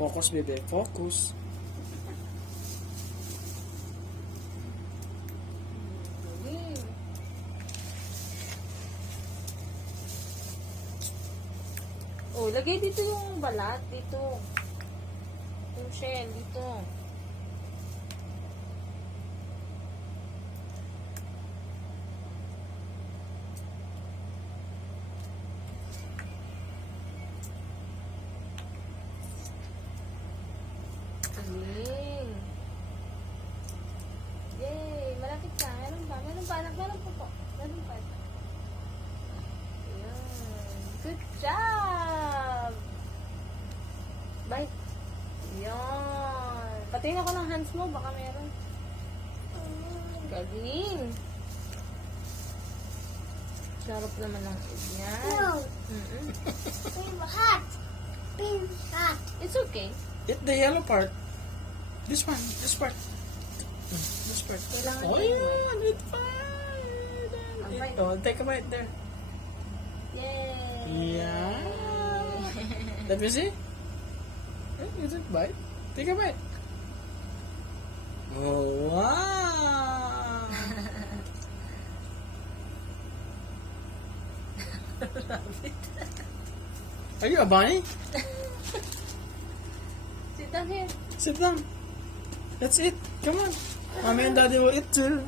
Focus, baby. Focus. Galing. Oh, lagay dito yung balat. Dito. Yung shell. Dito. Galing. Yay! Malapit ka. Meron pa. Meron pa. Meron pa po. Meron pa. Ayan. Good job! Bye. Ayan. Patingin ako ng hands mo. Baka meron. Galing. Sarap naman ng egg niyan. No. Mm-mm. Pink hot. Pink hot. It's okay. Eat the yellow part. This one. This part. This part. Kailangan Oh, yung yeah. Eat fine. Alright. Oh, take a bite there. Yay! Yeah. Let me see. You take a bite. Take a bite. Oh, wow. Are you a bunny? Sit down here. Sit down. That's it. Come on. Mommy and Daddy will eat too.